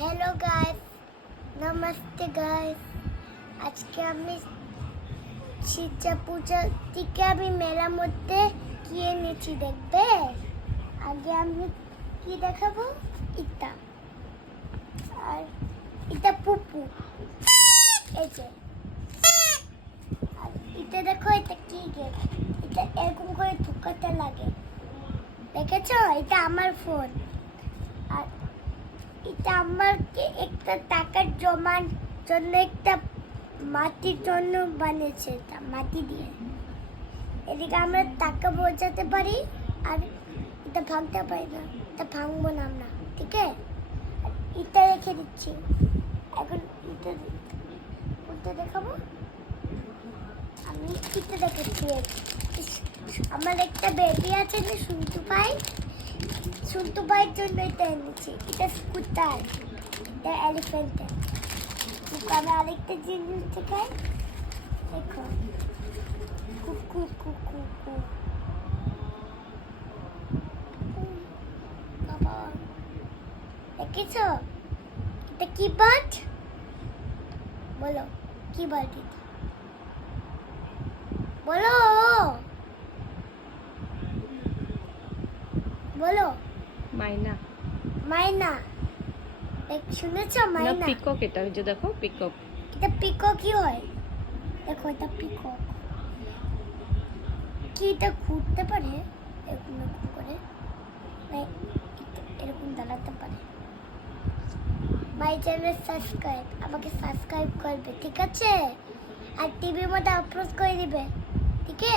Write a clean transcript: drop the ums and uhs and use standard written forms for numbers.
Hello guys, namaste guys. আজকে আমি শিবজা পূজা থেকে আমি মেলার মধ্যে কি এনেছি দেখবে। আগে আমি কি দেখাবো, এটা আর এটা পুপু, এই যে। আর এটা দেখো, এটা কি গেম, এটা এরকম করে ঢুকাতে লাগে, দেখেছো? এটা আমার ফোন। আর এটা আমার একটা টাকার জমার জন্য একটা মাটির জন্য বানিয়েছে, এটা মাটি দিয়ে। এদিকে আমরা টাকা বোঝাতে পারি আর এটা ভাঙতে পারি না, এটা ভাঙবো না আমরা, ঠিক আছে? এটা রেখে দিচ্ছি। এখন এটা দেখাবো, আমি এটা দেখাচ্ছি। আমার একটা বেবি আছে যে শুনতে পাইয়ের জন্য এটা এনেছি। এটা স্কুটার, এটা এলিফ্যান্টের। আমি আরেকটা জিনিস দেখাই, দেখো, কুকু কুকু কু। বাবা, দেখেছো? এটা কি বার্ড? বলো কি বার্ড এটা? বলো বলো। মাইনা মাইনা, শুনেছো? না, মাইনা। পিকক। এটা ওই যে দেখো, পিকক। এটা পিকক কি হয়? দেখো, এটা পিকক কি, এটা ঘুরতে পারে এরকম এরকম করে, এরকম দাঁড়াতে পারে। মাই চ্যানেল সাবস্ক্রাইব, আমাকে সাবস্ক্রাইব করবে, ঠিক আছে? আর টিভির মধ্যে আপলোড করে দিবে, ঠিক আছে?